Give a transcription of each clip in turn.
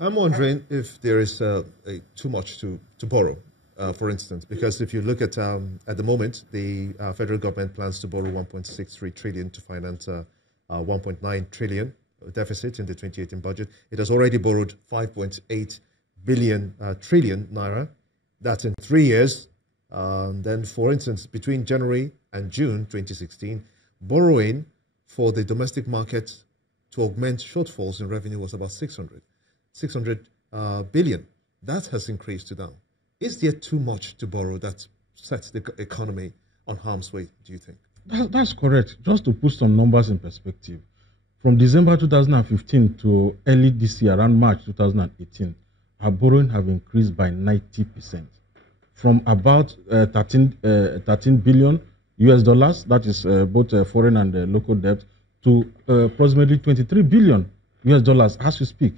I'm wondering if there is too much to borrow, for instance, because if you look at the moment, the federal government plans to borrow 1.63 trillion to finance 1.9 trillion deficit in the 2018 budget. It has already borrowed 5.8 billion trillion naira. That's in 3 years. Then, for instance, between January and June 2016, borrowing for the domestic market to augment shortfalls in revenue was about 600 billion. That has increased to now. Is there too much to borrow that sets the economy on harm's way, do you think? That's correct. Just to put some numbers in perspective, from December 2015 to early this year, around March 2018, our borrowing have increased by 90%. From about 13 billion US dollars, that is both foreign and local debt, to approximately 23 billion US dollars as we speak.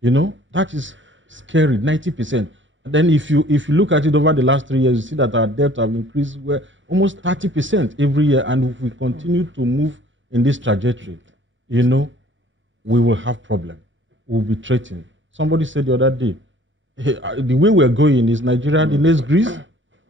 You know, that is scary, 90%. And then if you look at it over the last 3 years, you see that our debt have increased almost 30% every year. And if we continue to move in this trajectory, you know, we will have problems. We'll be threatened. Somebody said the other day, hey, the way we're going is Nigeria the next Greece?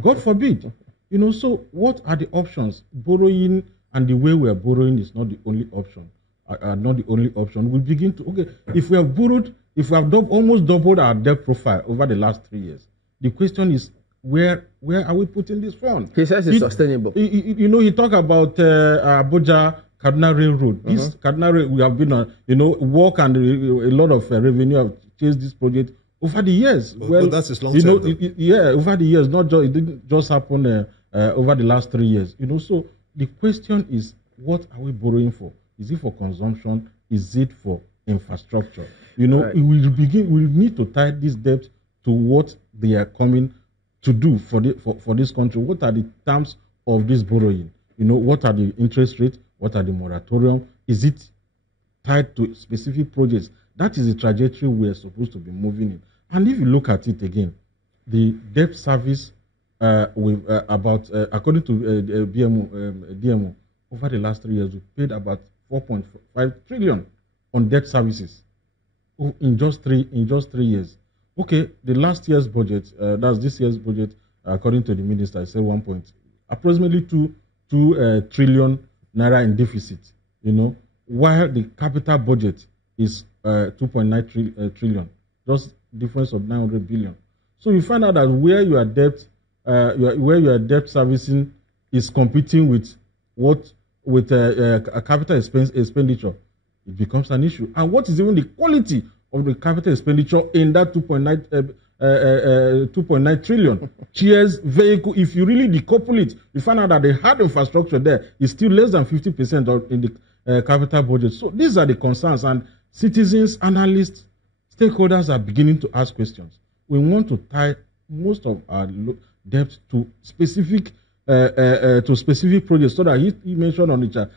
God forbid. You know, so what are the options? Borrowing and the way we're borrowing is not the only option. Not the only option. We begin to, okay, if we have borrowed, if we have almost doubled our debt profile over the last 3 years, the question is, where are we putting this fund? He says it's sustainable. You know, he talked about Abuja Kaduna Railroad. This Kaduna Railroad, we have been on, you know, work and a lot of revenue have chased this project over the years. But that's his long term. You know, yeah, over the years, not just, it didn't just happen over the last 3 years. You know, so the question is, what are we borrowing for? Is it for consumption? Is it for infrastructure? You know, right. we need to tie this debt to what they are coming to do for this country. What are the terms of this borrowing? You know, what are the interest rates? What are the moratorium? Is it tied to specific projects? That is the trajectory we are supposed to be moving in. And if you look at it again, the debt service according to DMO, over the last 3 years, we paid about 4.5 trillion on debt services in just 3 years. Okay, the last year's budget, that's this year's budget, according to the minister, I said approximately 2 trillion naira in deficit. You know, while the capital budget is 2.9 trillion, just difference of 900 billion. So you find out that where your debt servicing is competing with a capital expenditure, it becomes an issue. And what is even the quality of the capital expenditure in that 2.9 trillion? Chairs, vehicle, if you really decouple it, you find out that the hard infrastructure there is still less than 50% in the capital budget. So these are the concerns, and citizens, analysts, stakeholders are beginning to ask questions. We want to tie most of our debt to specific projects, so that he mentioned on the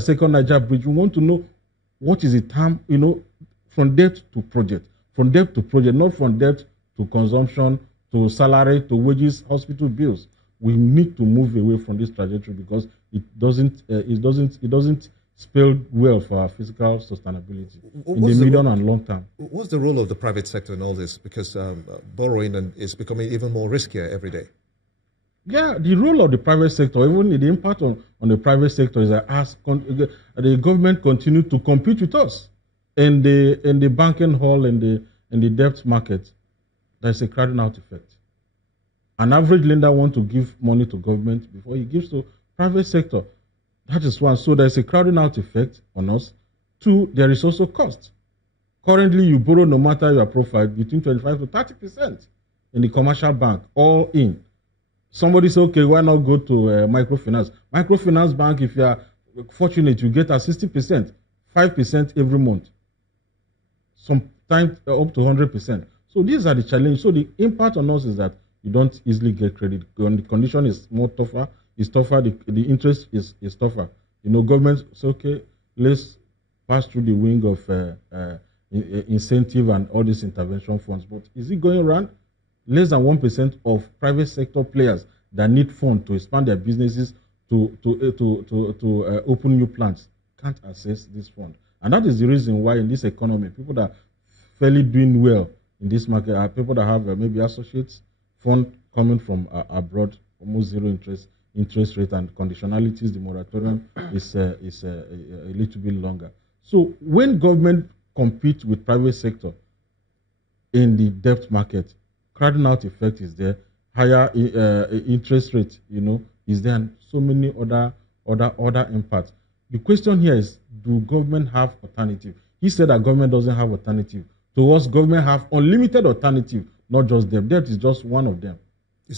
second Niger bridge. We want to know what is the term, you know, from debt to project, not from debt to consumption, to salary, to wages, hospital bills. We need to move away from this trajectory because it doesn't spell well for our fiscal sustainability in the medium and long term. What's the role of the private sector in all this? Because borrowing is becoming even more riskier every day. Yeah, the role of the private sector, even the impact on the private sector, is that as the government continue to compete with us in the banking hall and the debt market, there's a crowding out effect. An average lender wants to give money to government before he gives to private sector. That is one. So there's a crowding out effect on us. Two, there is also cost. Currently, you borrow, no matter your profile, between 25 to 30% in the commercial bank, all in. Somebody say, okay, why not go to microfinance? Microfinance bank, if you are fortunate, you get a 60%, 5% every month. Sometimes up to 100%. So these are the challenges. So the impact on us is that you don't easily get credit. The condition is more tougher. It's tougher. The interest is tougher. You know, government say, okay, let's pass through the wing of incentive and all these intervention funds. But is it going around? Less than 1% of private sector players that need funds to expand their businesses, to open new plants, can't access this fund. And that is the reason why in this economy, people that fairly doing well in this market are people that have maybe associates, fund coming from abroad, almost zero interest rate, and conditionalities. The moratorium is a little bit longer. So when government competes with private sector in the debt market, crowding out effect is there, higher interest rate, is there, and so many other impacts. The question here is, do government have alternative? He said that government doesn't have alternative. To us, government have unlimited alternative, not just debt. Debt is just one of them.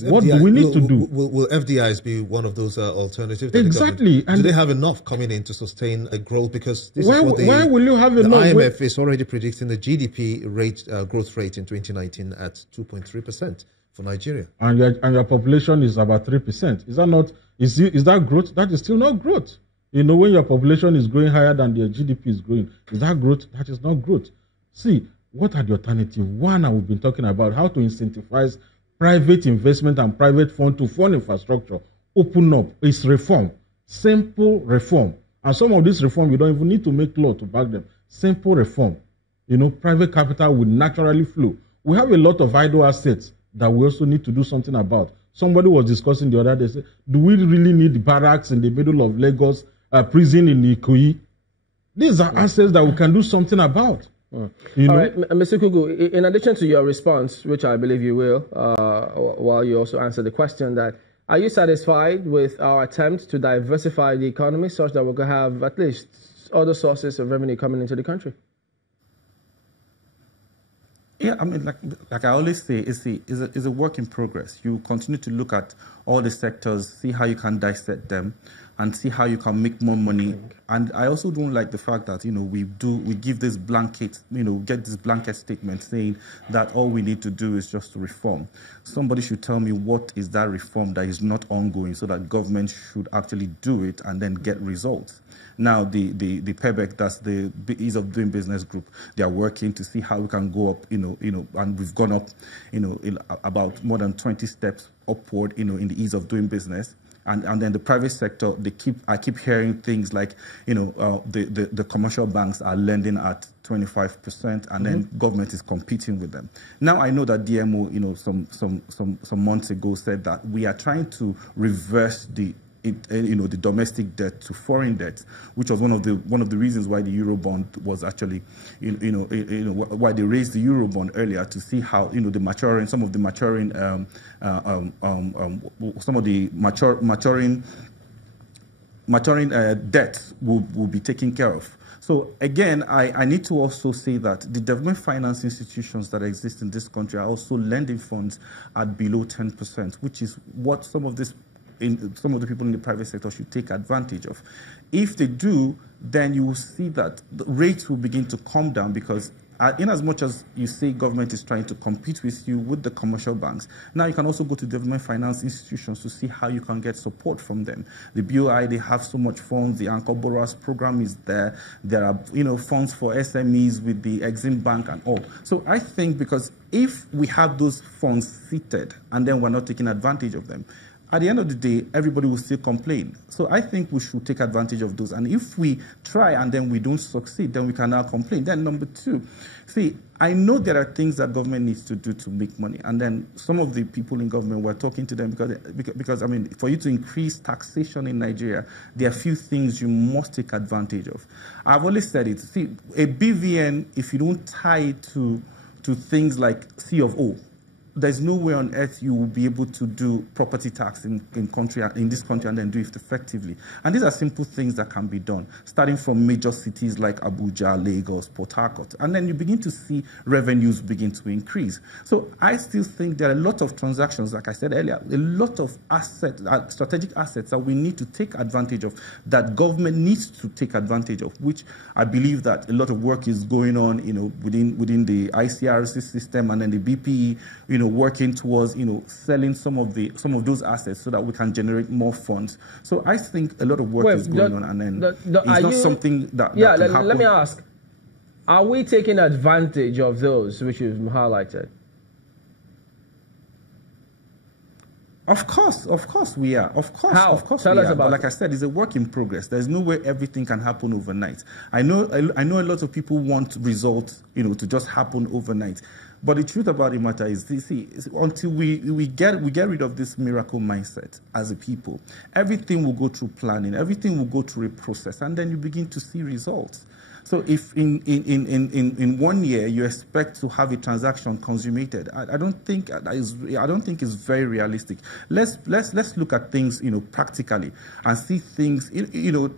What do we need to do? Will FDIs be one of those alternatives? Exactly. And do they have enough coming in to sustain a growth? Because this why will you have enough? The IMF is already predicting the GDP rate growth rate in 2019 at 2.3% for Nigeria. And your population is about 3%. Is that not? Is that growth? That is still not growth. When your population is growing higher than your GDP is growing, is that growth? That is not growth. See, what are the alternatives? One, we've been talking about how to incentivize private investment and private fund to fund infrastructure. Open up. It's reform. Simple reform. And some of this reform, you don't even need to make law to back them. Simple reform. Private capital will naturally flow. We have a lot of idle assets that we also need to do something about. Somebody was discussing the other day, said, do we really need barracks in the middle of Lagos, prison in Ikoyi? These are assets that we can do something about. All right, Mr. Kugu, in addition to your response, which I believe you will, while you also answer the question, that are you satisfied with our attempt to diversify the economy such that we could have at least other sources of revenue coming into the country? Yeah, I mean, like I always say, it's a work in progress. You continue to look at all the sectors, see how you can dissect them, and see how you can make more money. And I also don't like the fact that, we give this blanket, get this blanket statement saying that all we need to do is just to reform. Somebody should tell me what is that reform that is not ongoing so that government should actually do it and then get results. Now, the PEBEC, that's the Ease of Doing Business group, they are working to see how we can go up, and we've gone up, about more than 20 steps upward, in the ease of doing business. And then the private sector, I keep hearing things like, the commercial banks are lending at 25%, and then government is competing with them. Now I know that DMO, some months ago said that we are trying to reverse the domestic debt to foreign debt, which was one of the reasons why the Eurobond was actually, why they raised the Eurobond earlier, to see how some of the maturing debt will be taken care of. So again, I need to also say that the development finance institutions that exist in this country are also lending funds at below 10%, which is what some of the people in the private sector should take advantage of. If they do, then you will see that the rates will begin to come down, because in as much as you say government is trying to compete with you with the commercial banks, now you can also go to development finance institutions to see how you can get support from them. The BOI, they have so much funds. The Anchor Borrowers Program is there. There are funds for SMEs with the Exim Bank and all. So I think, because if we have those funds seated and then we're not taking advantage of them, at the end of the day, everybody will still complain. So I think we should take advantage of those. And if we try and then we don't succeed, then we can now complain. Then number two, see, I know there are things that government needs to do to make money. And then some of the people in government were talking to them because I mean, for you to increase taxation in Nigeria, there are a few things you must take advantage of. I've always said it. See, a BVN, if you don't tie it to things like C of O, there's no way on earth you will be able to do property tax in this country and then do it effectively. And these are simple things that can be done, starting from major cities like Abuja, Lagos, Port Harcourt. And then you begin to see revenues begin to increase. So I still think there are a lot of transactions, like I said earlier, a lot of assets, strategic assets that we need to take advantage of, that government needs to take advantage of, which I believe that a lot of work is going on, within the ICRC system and then the BPE, working towards, selling some of those assets so that we can generate more funds. So I think a lot of work is going on, and then it's not something that can happen. Let me ask, are we taking advantage of those which you've highlighted? Of course we are. Of course, How? Of course Tell we us are. about But like it. I said, it's a work in progress. There's no way everything can happen overnight. I know a lot of people want results, to just happen overnight. But the truth about the matter is, until we get rid of this miracle mindset as a people, everything will go through planning, everything will go through a process, and then you begin to see results. So if in 1 year you expect to have a transaction consummated, I don't think it's very realistic. Let's look at things practically and see things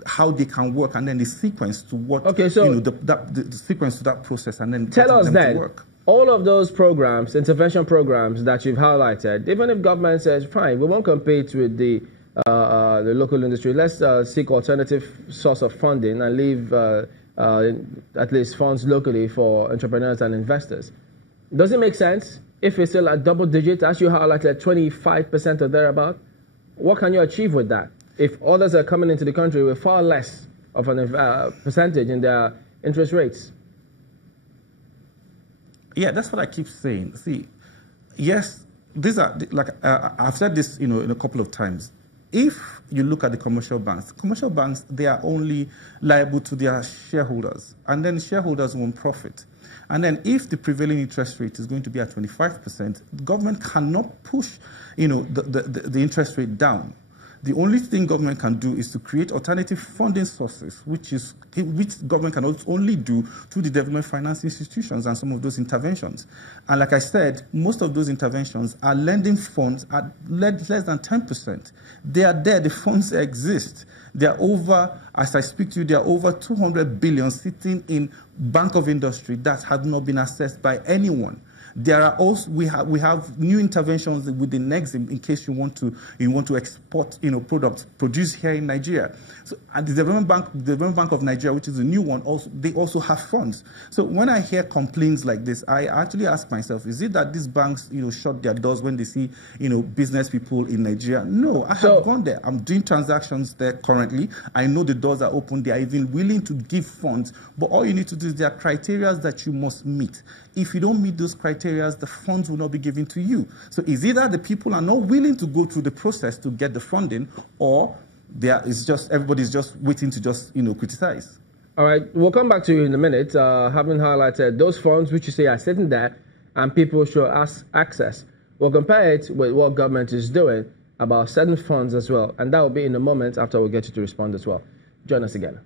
how they can work, and then the sequence to what the sequence to that process, and then tell us them then. to work. All of those programs, intervention programs that you've highlighted, even if government says, fine, we won't compete with the local industry, let's seek alternative source of funding and leave at least funds locally for entrepreneurs and investors. Does it make sense if it's still at double digit, as you highlighted, 25% or thereabout? What can you achieve with that if others are coming into the country with far less of a percentage in their interest rates? Yeah, that's what I keep saying. See, yes, these are, like, I've said this, in a couple of times. If you look at the commercial banks, they are only liable to their shareholders, and then shareholders won't profit. And then if the prevailing interest rate is going to be at 25%, the government cannot push, the interest rate down. The only thing government can do is to create alternative funding sources, which government can only do through the development finance institutions and some of those interventions. And like I said, most of those interventions are lending funds at less than 10%. They are there, the funds exist. They are over, as I speak to you, there are over 200 billion sitting in Bank of Industry that have not been accessed by anyone. There are also we have new interventions with the Nexim in case you want to export products produced here in Nigeria. So at the Development Bank of Nigeria, which is a new one, they also have funds. So when I hear complaints like this, I actually ask myself, is it that these banks shut their doors when they see business people in Nigeria? No, I have gone there. I'm doing transactions there currently. I know the doors are open. They are even willing to give funds. But all you need to do is there are criteria that you must meet. If you don't meet those criteria, the funds will not be given to you. So it's either the people are not willing to go through the process to get the funding, or everybody's just waiting to just criticize. All right, we'll come back to you in a minute. Having highlighted those funds which you say are sitting there and people should access, we'll compare it with what government is doing about certain funds as well, and that will be in a moment after we get you to respond as well. Join us again.